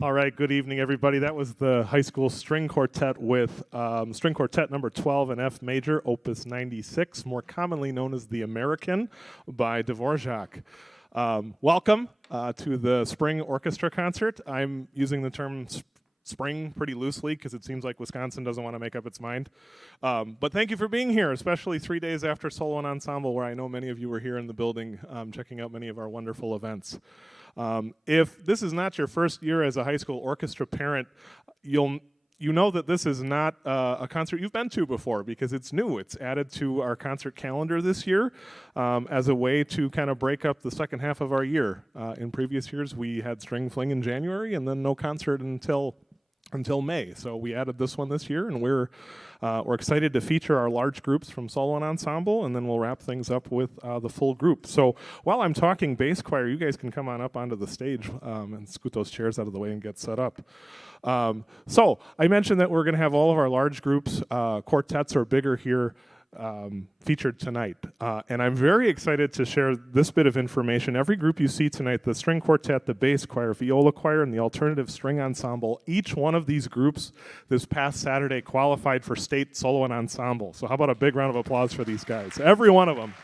All right, good evening, everybody. That was the high school string quartet with string quartet number 12 in F major, opus 96, more commonly known as the American by Dvorak. Welcome to the spring orchestra concert. I'm using the term spring pretty loosely because it seems like Wisconsin doesn't want to make up its mind. But thank you for being here, especially 3 days after Solo and Ensemble, where I know many of you were here in the building checking out many of our wonderful events. If this is not your first year as a high school orchestra parent, you know that this is not a concert you've been to before because it's new. It's added to our concert calendar this year as a way to kind of break up the second half of our year. In previous years, we had String Fling in January and then no concert until May. So we added this one this year, and we're excited to feature our large groups from solo and ensemble, and then we'll wrap things up with the full group. So while I'm talking bass choir, you guys can come on up onto the stage and scoot those chairs out of the way and get set up. So I mentioned that we're going to have all of our large groups, quartets or bigger here, featured tonight. And I'm very excited to share this bit of information. Every group you see tonight, the string quartet, the bass choir, viola choir, and the alternative string ensemble, each one of these groups this past Saturday qualified for state solo and ensemble. So how about a big round of applause for these guys? Every one of them.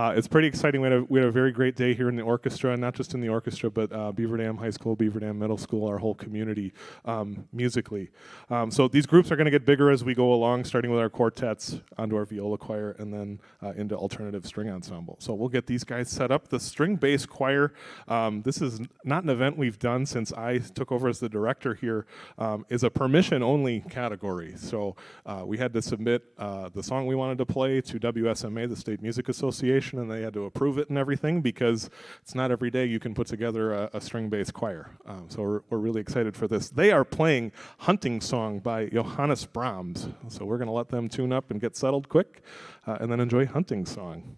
It's pretty exciting. We had a very great day here in the orchestra, and not just in the orchestra, but Beaver Dam High School, Beaver Dam Middle School, our whole community musically. So these groups are going to get bigger as we go along, starting with our quartets, onto our viola choir, and then into alternative string ensemble. So we'll get these guys set up. The string bass choir, this is not an event we've done since I took over as the director here, is a permission-only category. So we had to submit the song we wanted to play to WSMA, the State Music Association, and they had to approve it and everything because it's not every day you can put together a string-based choir. So we're really excited for this. They are playing Hunting Song by Johannes Brahms. So we're going to let them tune up and get settled quick and then enjoy Hunting Song.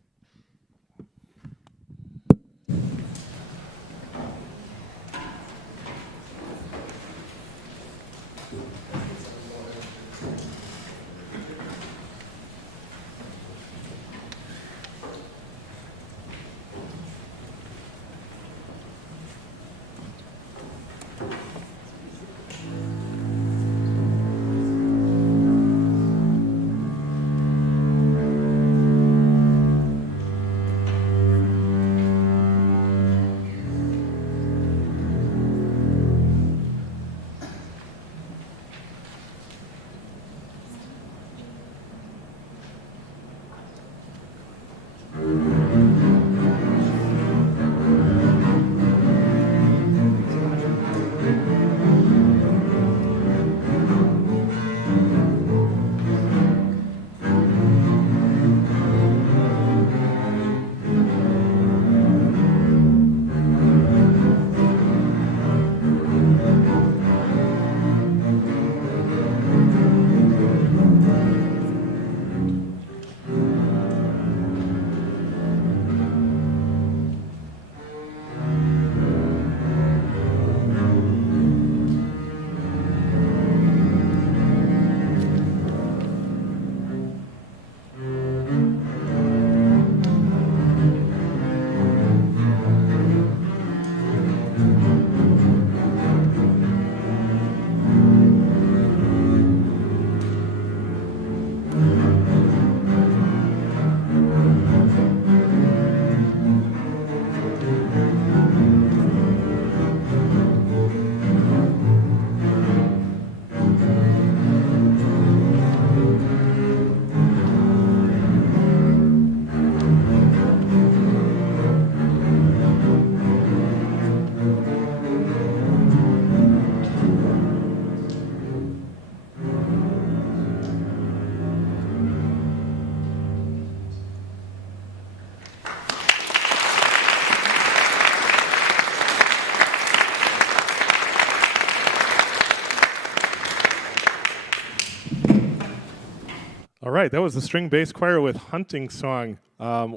All right, that was the string bass choir with Hunting Song.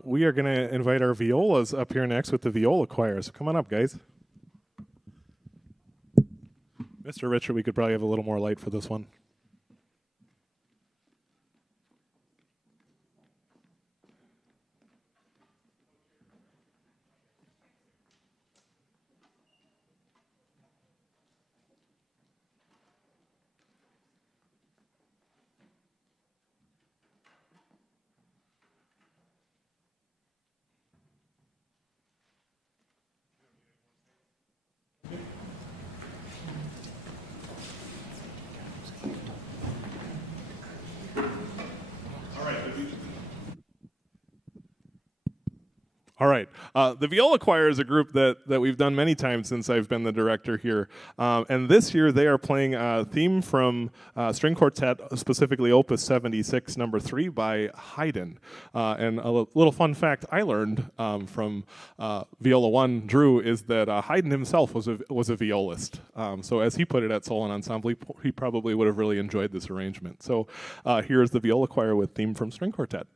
We are going to invite our violas up here next with the viola choir. So come on up, guys. Mr. Richard, we could probably have a little more light for this one. All right. The Viola Choir is a group that we've done many times since I've been the director here. And this year they are playing a theme from String Quartet, specifically Opus 76, number 3 by Haydn. And a little fun fact I learned from Viola 1, Drew, is that Haydn himself was a violist. So as he put it at Solo Ensemble, he probably would have really enjoyed this arrangement. So here's the Viola Choir with theme from String Quartet.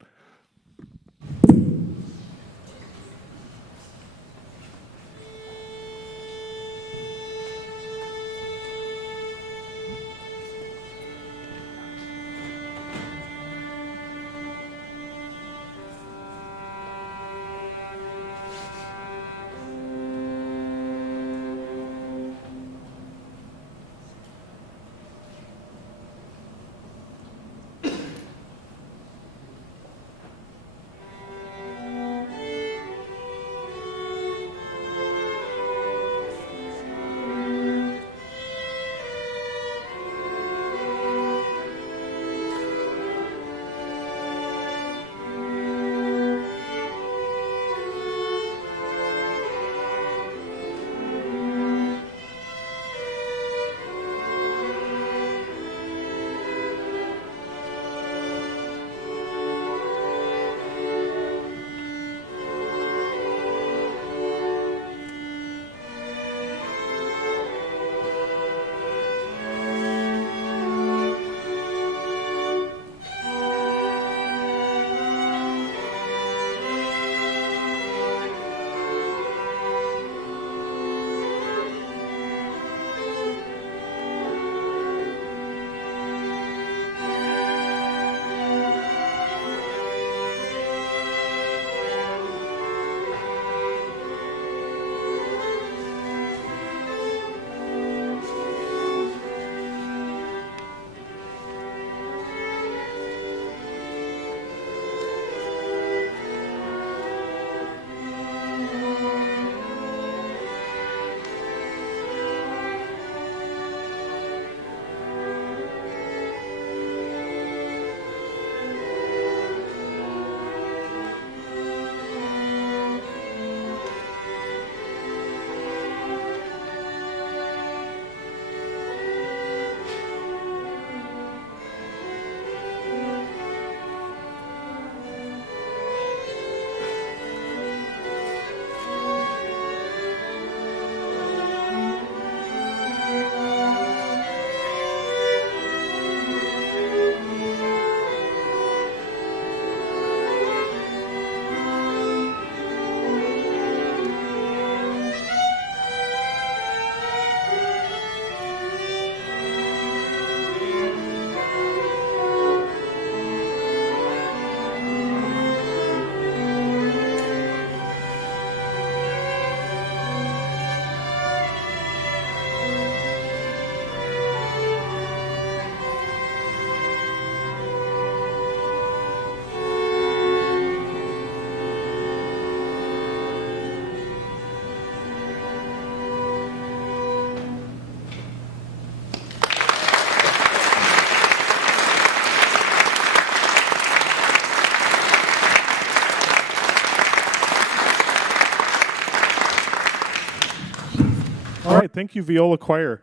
All right, thank you, Viola Choir.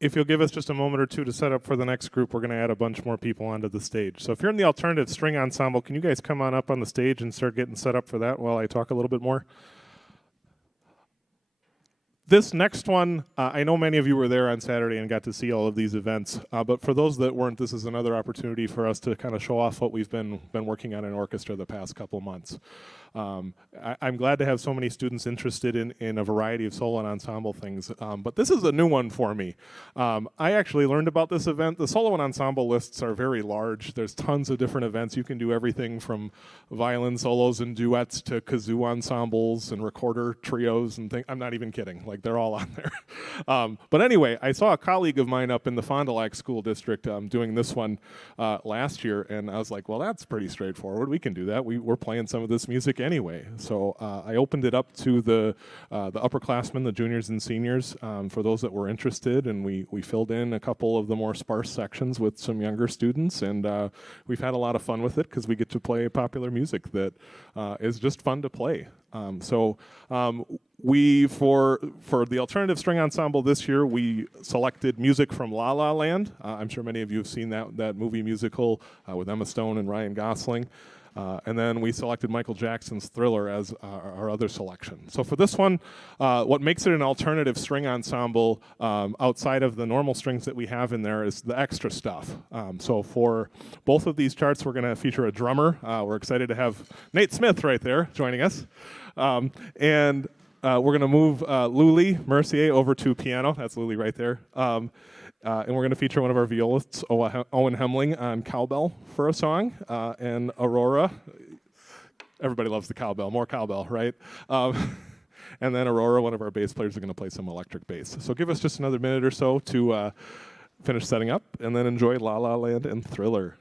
If you'll give us just a moment or two to set up for the next group, we're going to add a bunch more people onto the stage. So if you're in the alternative string ensemble, can you guys come on up on the stage and start getting set up for that while I talk a little bit more? This next one, I know many of you were there on Saturday and got to see all of these events, but for those that weren't, this is another opportunity for us to kind of show off what we've been working on in Orchestra the past couple months. I'm glad to have so many students interested in a variety of solo and ensemble things, but this is a new one for me. I actually learned about this event. The solo and ensemble lists are very large. There's tons of different events. You can do everything from violin solos and duets to kazoo ensembles and recorder trios and things. I'm not even kidding. like they're all on there. But anyway, I saw a colleague of mine up in the Fond du Lac School District doing this one last year, and I was like, well, that's pretty straightforward. We can do that. We're playing some of this music anyway. So I opened it up to the upperclassmen, the juniors and seniors, for those that were interested, and we filled in a couple of the more sparse sections with some younger students, and we've had a lot of fun with it because we get to play popular music that is just fun to play. We for the alternative string ensemble this year, we selected music from La La Land. I'm sure many of you have seen that movie musical with Emma Stone and Ryan Gosling. And then we selected Michael Jackson's Thriller as our other selection. So for this one, what makes it an alternative string ensemble outside of the normal strings that we have in there is the extra stuff. So for both of these charts, we're going to feature a drummer. We're excited to have Nate Smith right there joining us. And we're going to move Luli Mercier over to piano. That's Luli right there. And we're going to feature one of our violists, Owen Hemling, on cowbell for a song. And Aurora, everybody loves the cowbell, more cowbell, right? And then Aurora, one of our bass players, is going to play some electric bass. So give us just another minute or so to finish setting up, and then enjoy La La Land and Thriller.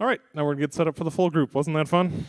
All right, now we're gonna get set up for the full group. Wasn't that fun?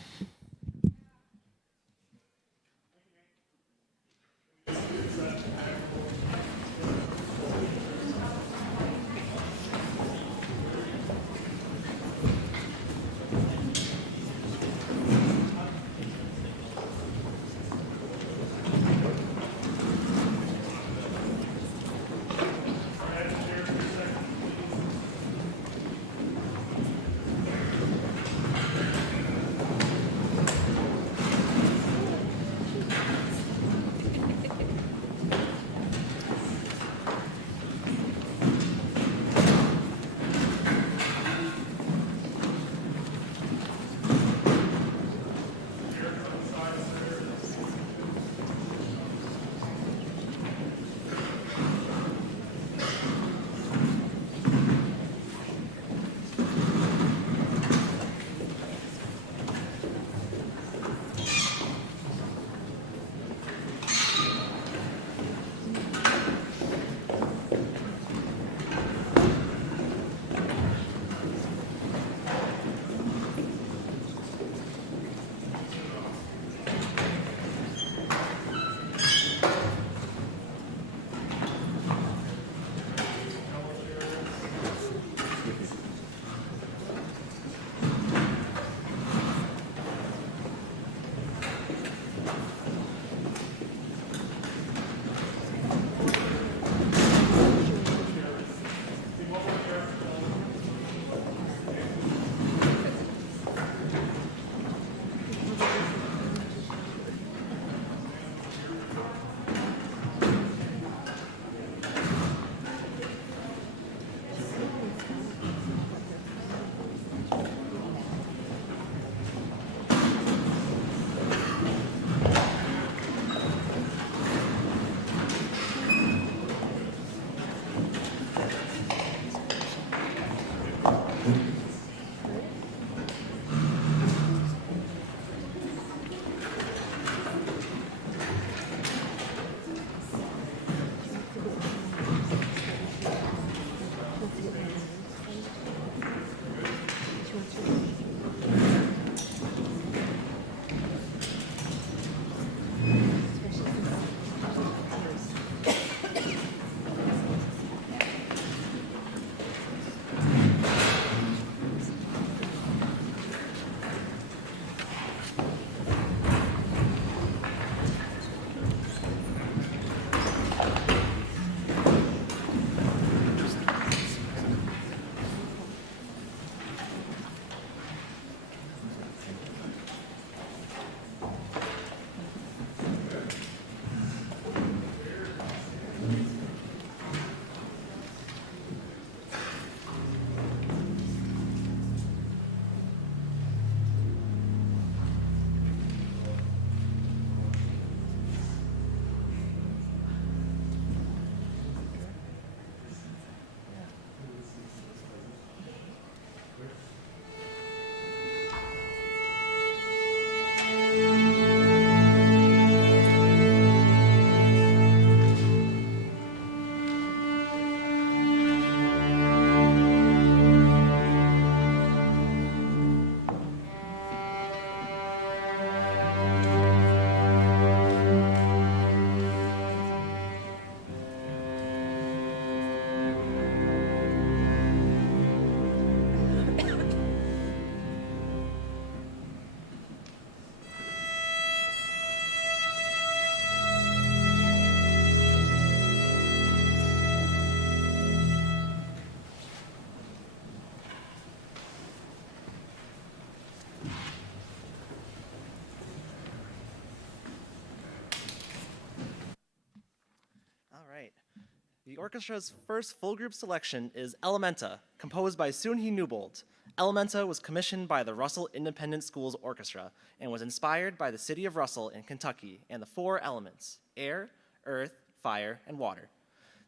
orchestra's first full group selection is Elementa, composed by Soon-Hee Newbold. Elementa was commissioned by the Russell Independent Schools Orchestra and was inspired by the city of Russell in Kentucky and the four elements: air, earth, fire, and water.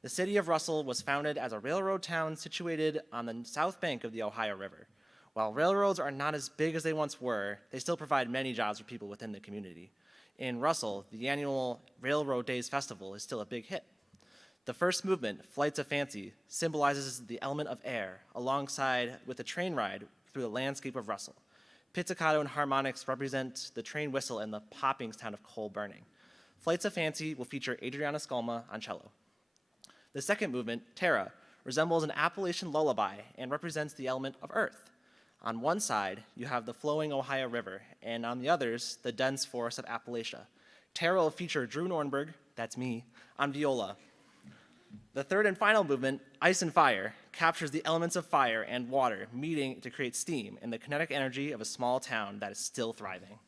The city of Russell was founded as a railroad town situated on the south bank of the Ohio River. While railroads are not as big as they once were, they still provide many jobs for people within the community. In Russell, the annual Railroad Days Festival is still a big hit. The first movement, Flights of Fancy, symbolizes the element of air, alongside with a train ride through the landscape of Russell. Pizzicato and harmonics represent the train whistle and the popping sound of coal burning. Flights of Fancy will feature Adriana Scolma on cello. The second movement, Terra, resembles an Appalachian lullaby and represents the element of earth. On one side, you have the flowing Ohio River, and on the others, the dense forest of Appalachia. Terra will feature Drew Nornberg, that's me, on viola. The third and final movement, Ice and Fire, captures the elements of fire and water meeting to create steam and the kinetic energy of a small town that is still thriving.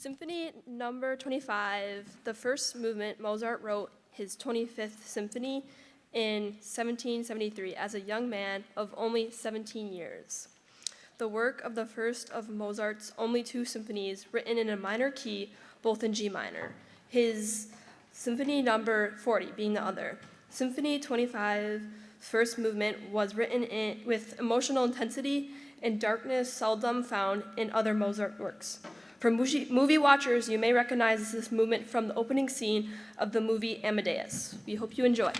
Symphony number 25, the first movement, Mozart wrote his 25th symphony in 1773 as a young man of only 17 years. The work of the first of Mozart's only two symphonies, written in a minor key, both in G minor. His symphony number 40 being the other. Symphony 25, first movement, was written with emotional intensity and darkness seldom found in other Mozart works. For movie watchers, you may recognize this movement from the opening scene of the movie Amadeus. We hope you enjoy.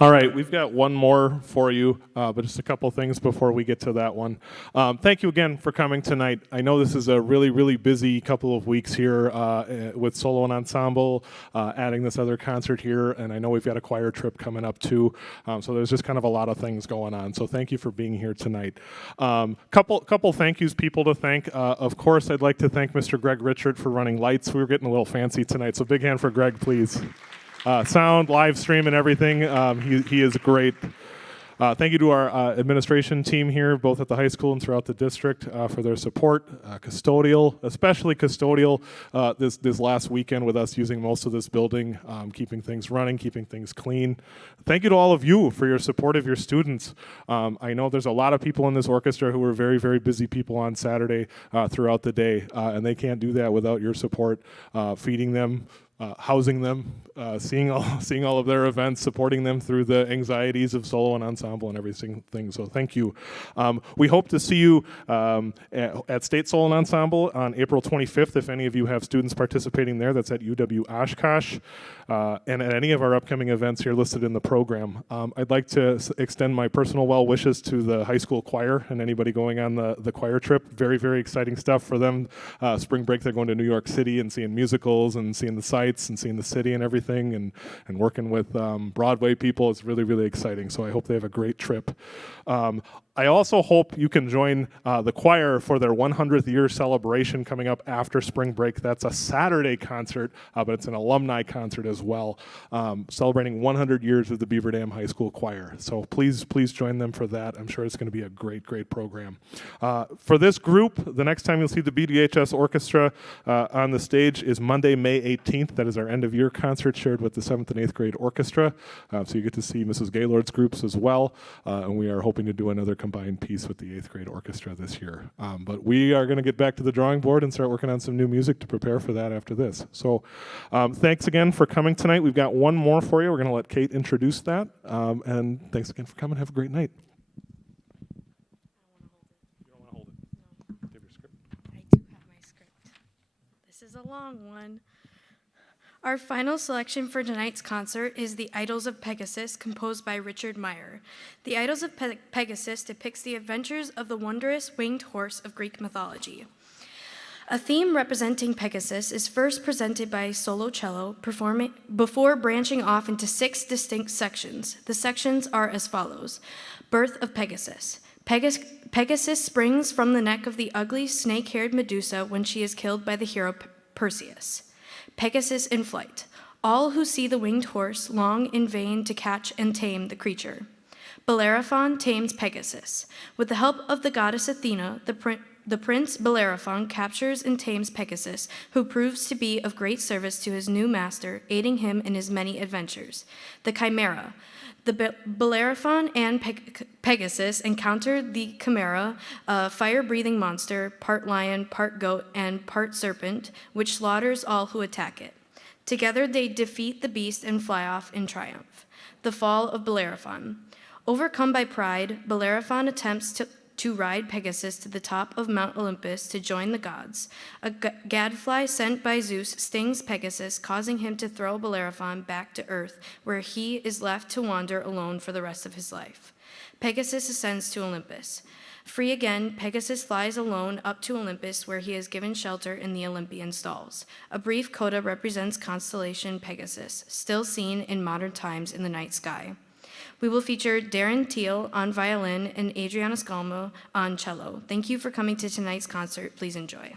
All right, we've got one more for you, but just a couple things before we get to that one. Thank you again for coming tonight. I know this is a really, really busy couple of weeks here with solo and ensemble, adding this other concert here, and I know we've got a choir trip coming up too, so there's just kind of a lot of things going on. So thank you for being here tonight. Couple thank yous, people to thank. Of course, I'd like to thank Mr. Greg Richard for running lights. We were getting a little fancy tonight, so big hand for Greg, please. Sound, live stream, and everything. He is great. Thank you to our administration team here, both at the high school and throughout the district, for their support. Custodial, especially custodial, this last weekend with us using most of this building, keeping things running, keeping things clean. Thank you to all of you for your support of your students. I know there's a lot of people in this orchestra who are very, very busy people on Saturday throughout the day, and they can't do that without your support, feeding them, housing them, seeing all of their events, supporting them through the anxieties of solo and ensemble and everything. So thank you. We hope to see you at State Solo and Ensemble on April 25th. If any of you have students participating there, that's at UW Oshkosh, and at any of our upcoming events here listed in the program. I'd like to extend my personal well wishes to the high school choir and anybody going on the choir trip. Very, very exciting stuff for them. Spring break, they're going to New York City and seeing musicals and seeing the sights and seeing the city and everything, and working with Broadway people. It's really, really exciting. So I hope they have a great trip. I also hope you can join the choir for their 100th year celebration coming up after spring break. That's a Saturday concert, but it's an alumni concert as well, celebrating 100 years of the Beaver Dam High School Choir. So please join them for that. I'm sure it's going to be a great, great program. For this group, the next time you'll see the BDHS Orchestra on the stage is Monday, May 18th. That is our end of year concert shared with the 7th and 8th grade orchestra. So you get to see Mrs. Gaylord's groups as well, and we are hoping to do another combined piece with the 8th grade orchestra this year. But we are going to get back to the drawing board and start working on some new music to prepare for that after this. So thanks again for coming tonight. We've got one more for you. We're going to let Kate introduce that. And thanks again for coming. Have a great night. You don't want to hold it? Do you have your script? I do have my script. This is a long one. Our final selection for tonight's concert is The Idols of Pegasus, composed by Richard Meyer. The Idols of Pegasus depicts the adventures of the wondrous winged horse of Greek mythology. A theme representing Pegasus is first presented by solo cello, before branching off into 6 distinct sections. The sections are as follows. Birth of Pegasus. Pegasus springs from the neck of the ugly snake-haired Medusa when she is killed by the hero Perseus. Pegasus in flight. All who see the winged horse long in vain to catch and tame the creature. Bellerophon tames Pegasus. With the help of the goddess Athena, the prince Bellerophon captures and tames Pegasus, who proves to be of great service to his new master, aiding him in his many adventures. The Chimera. The Bellerophon and Pegasus encounter the Chimera, a fire-breathing monster, part lion, part goat, and part serpent, which slaughters all who attack it. Together they defeat the beast and fly off in triumph. The fall of Bellerophon. Overcome by pride, Bellerophon attempts to ride Pegasus to the top of Mount Olympus to join the gods. A gadfly sent by Zeus stings Pegasus, causing him to throw Bellerophon back to Earth, where he is left to wander alone for the rest of his life. Pegasus ascends to Olympus. Free again, Pegasus flies alone up to Olympus, where he is given shelter in the Olympian stalls. A brief coda represents constellation Pegasus, still seen in modern times in the night sky. We will feature Darren Teal on violin and Adriana Scalmo on cello. Thank you for coming to tonight's concert. Please enjoy.